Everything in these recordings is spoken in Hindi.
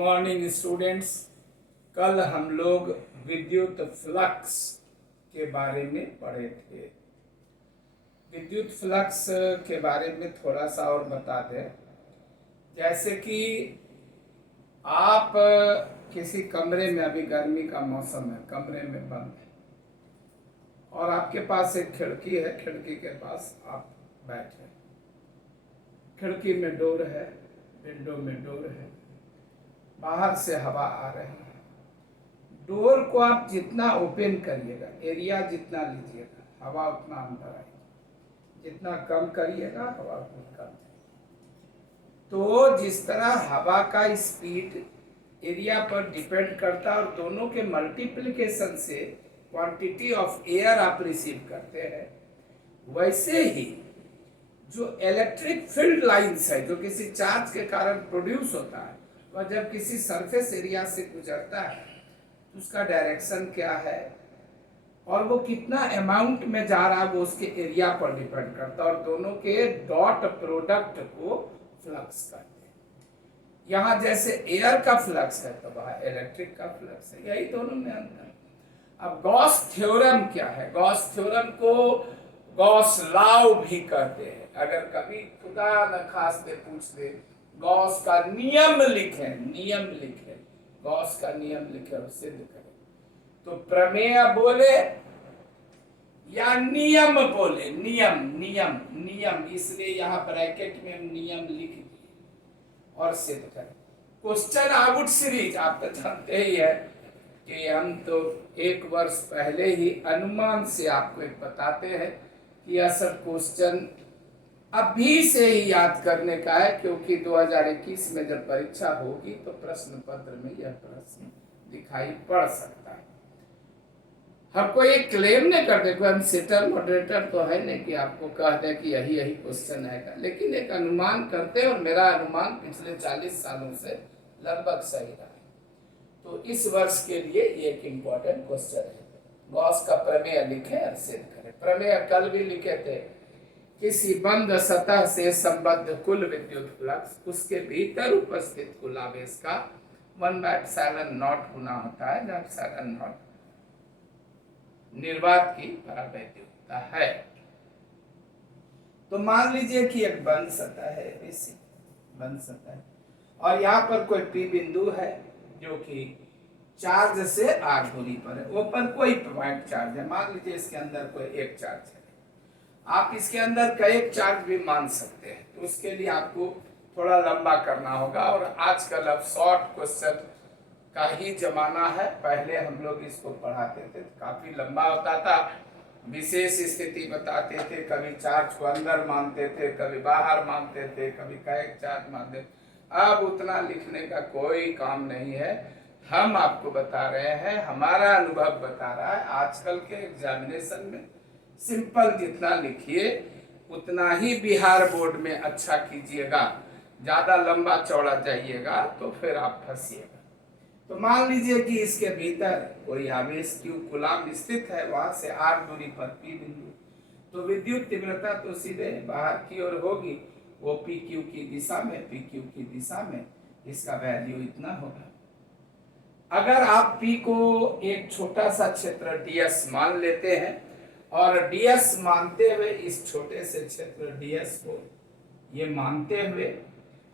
Morning students. कल हम लोग विद्युत फ्लक्स के बारे में पढ़े थे। विद्युत फ्लक्स के बारे में थोड़ा सा और बता दें। जैसे कि आप किसी कमरे में, अभी गर्मी का मौसम है, कमरे में बंद है और आपके पास एक खिड़की है, खिड़की के पास आप बैठे, खिड़की में डोर है, विंडो में डोर है, बाहर से हवा आ रही है। डोर को आप जितना ओपन करिएगा, एरिया जितना लीजिएगा, हवा उतना अंदर आएगी। जितना कम करिएगा, हवा उतना कम जाएगी। तो जिस तरह हवा का स्पीड एरिया पर डिपेंड करता है और दोनों के मल्टीप्लिकेशन से क्वांटिटी ऑफ एयर आप रिसीव करते हैं, वैसे ही जो इलेक्ट्रिक फील्ड लाइंस है जो किसी चार्ज के कारण प्रोड्यूस होता है, वह जब किसी सरफेस एरिया से गुजरता है तो उसका डायरेक्शन क्या है और वो कितना अमाउंट में जा रहा है, वो उसके एरिया पर डिपेंड करता है और दोनों के डॉट प्रोडक्ट को फ्लक्स करते हैं। यहाँ जैसे एयर का फ्लक्स है तो वहाँ इलेक्ट्रिक का फ्लक्स है, यही दोनों में अंतर है। अब गॉस थ्योरम क्या है? गॉस थ्योरम को गॉस लॉ भी कहते हैं। अगर कभी खुदा न खास्ते पूछ दे गॉस का नियम लिखे, नियम लिखे, गॉस का नियम लिखे और सिद्ध करे, तो प्रमेय बोले या नियम बोले, नियम नियम नियम, इसलिए यहाँ ब्रैकेट में नियम लिख दिए और सिद्ध करें। क्वेश्चन आउट सीरीज आप तो जानते ही है कि हम तो एक वर्ष पहले ही अनुमान से आपको एक बताते हैं कि यह सब क्वेश्चन अभी से ही याद करने का है, क्योंकि 2021 में जब परीक्षा होगी तो प्रश्न पत्र में यह प्रश्न दिखाई पड़ सकता है। हम कोई क्लेम नहीं करते, कोई हम सेटर मॉडरेटर तो है नहीं कि आपको कह दें कि यही यही क्वेश्चन आएगा, लेकिन एक अनुमान करते हैं और मेरा अनुमान पिछले 40 सालों से लगभग सही रहा है। तो इस वर्ष के लिए ये एक इम्पोर्टेंट क्वेश्चन है। गॉस का प्रमेय लिखें और सिद्ध करें। प्रमेय कल भी लिखे थे। किसी बंद सतह से संबद्ध कुल विद्युत फ्लक्स उसके भीतर उपस्थित कुल आवेश का 1/ε0 गुना होता है, जहाँ ε0 निर्वात की परावैद्युता है। तो मान लीजिए कि एक बंद सतह है, ऐसी बंद सतह है और यहाँ पर कोई पी बिंदु है जो कि चार्ज से r दूरी पर है। ऊपर कोई पॉइंट चार्ज है, मान लीजिए इसके अंदर कोई एक चार्ज है। आप इसके अंदर कई चार्ज भी मान सकते हैं, तो उसके लिए आपको थोड़ा लंबा करना होगा और आजकल अब शॉर्ट क्वेश्चन का ही जमाना है। पहले हम लोग इसको पढ़ाते थे तो काफी लंबा होता था, विशेष स्थिति बताते थे, कभी चार्ज को अंदर मानते थे, कभी बाहर मानते थे, कभी कई चार्ज मानते। अब उतना लिखने का कोई काम नहीं है, हम आपको बता रहे हैं, हमारा अनुभव बता रहा है। आजकल के एग्जामिनेशन में सिंपल जितना लिखिए उतना ही बिहार बोर्ड में अच्छा कीजिएगा। ज्यादा लंबा चौड़ा जाइएगा तो फिर आप फंसिएगा। तो मान लीजिए कि इसके भीतर कोई आवेश Q कूलाम स्थित है, वहां से r दूरी पर P बिंदु, तो विद्युत तीव्रता तो सीधे बाहर की ओर होगी, वो PQ की दिशा में, PQ की दिशा में, इसका वैल्यू इतना होगा। अगर आप P को एक छोटा सा क्षेत्र ds मान लेते हैं और ds मानते हुए इस छोटे से क्षेत्र ds को ये मानते हुए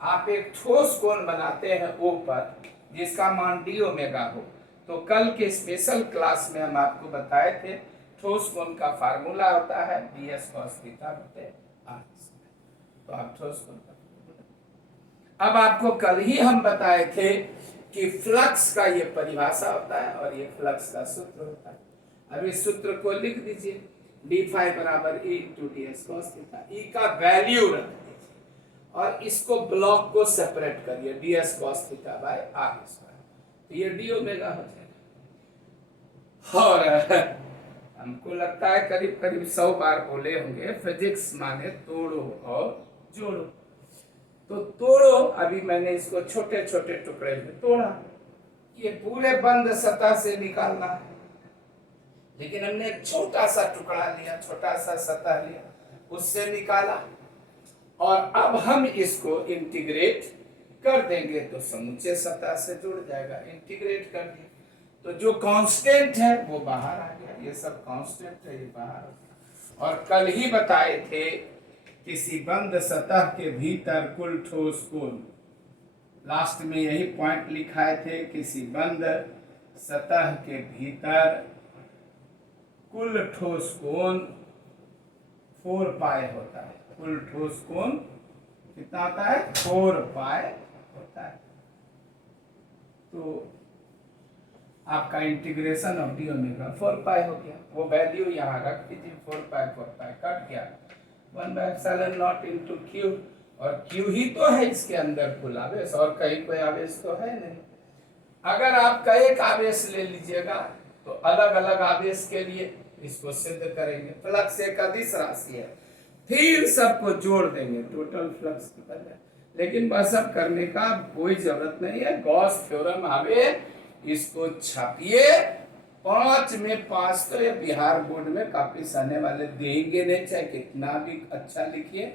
आप एक ठोस कोण बनाते हैं O पर, जिसका मान d ओमेगा हो, तो कल के स्पेशल क्लास में हम आपको बताए थे ठोस कोण का फार्मूला होता है ds cos थीटा बटे r। तो आप ठोस कोण का, अब आपको कल ही हम बताए थे कि फ्लक्स का ये परिभाषा होता है और ये फ्लक्स का सूत्र होता है। अब इस सूत्र को लिख दीजिए, d फाई बराबर E × ds cos theta. E का वैल्यू रख दीजिए और इसको ब्लॉक को सेपरेट करिए, ds cos theta by r square, तो ये d ओमेगा हो जाएगा। और हमको लगता है करीब करीब 100 बार बोले होंगे, फिजिक्स माने तोड़ो और जोड़ो। तो तोड़ो, अभी मैंने इसको छोटे छोटे टुकड़े में तोड़ा, ये पूरे बंद सतह से निकालना है, लेकिन हमने एक छोटा सा टुकड़ा लिया, छोटा सा सतह लिया, उससे निकाला और अब हम इसको इंटीग्रेट कर देंगे तो समूचे सतह से जुड़ जाएगा, इंटीग्रेट कर दिया तो जो कांस्टेंट है वो बाहर आ गया, ये सब कांस्टेंट है, ये बाहर आ गया। और कल ही बताए थे किसी बंद सतह के भीतर कुल ठोस कोण, लास्ट में यही पॉइंट लिखाए थे, किसी बंद सतह के भीतर कुल ठोस कोण 4 पाई होता है। कुल ठोस कोण कितना आता है? 4 पाई होता है। तो आपका इंटीग्रेशन ऑफ डी ओमेगा 4 पाई हो गया, वो वैल्यू यहाँ रख दीजिए, 4 पाई कट गया 1/ε0 इंटू क्यू, और क्यू ही तो है इसके अंदर कुल आवेश, और कहीं कोई आवेश तो है नहीं। अगर आपका एक आवेश ले लीजिएगा तो अलग अलग आवेश के लिए इसको सिद्ध करेंगे, फ्लक्स एक अदिश राशि है, फिर सबको जोड़ देंगे, टोटल फ्लक्स निकल जाए। लेकिन बस अब करने का कोई जरूरत नहीं है, गॉस थ्योरम आवे, इसको छापिए, 5 में 5 तो ये बिहार बोर्ड में काफी सहने वाले देंगे नहीं, चाहे कितना भी अच्छा लिखिए,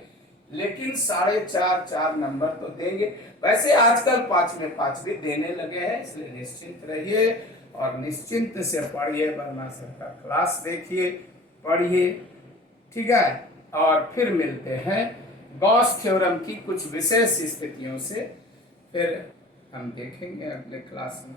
लेकिन 4.5 नंबर तो देंगे। वैसे आजकल 5 में 5 भी देने लगे हैं, इसलिए निश्चिंत रहिए और निश्चिंत से पढ़िए, वर्मा सर का क्लास देखिए, पढ़िए, ठीक है। और फिर मिलते हैं गॉस थ्योरम की कुछ विशेष स्थितियों से, फिर हम देखेंगे अगले क्लास में।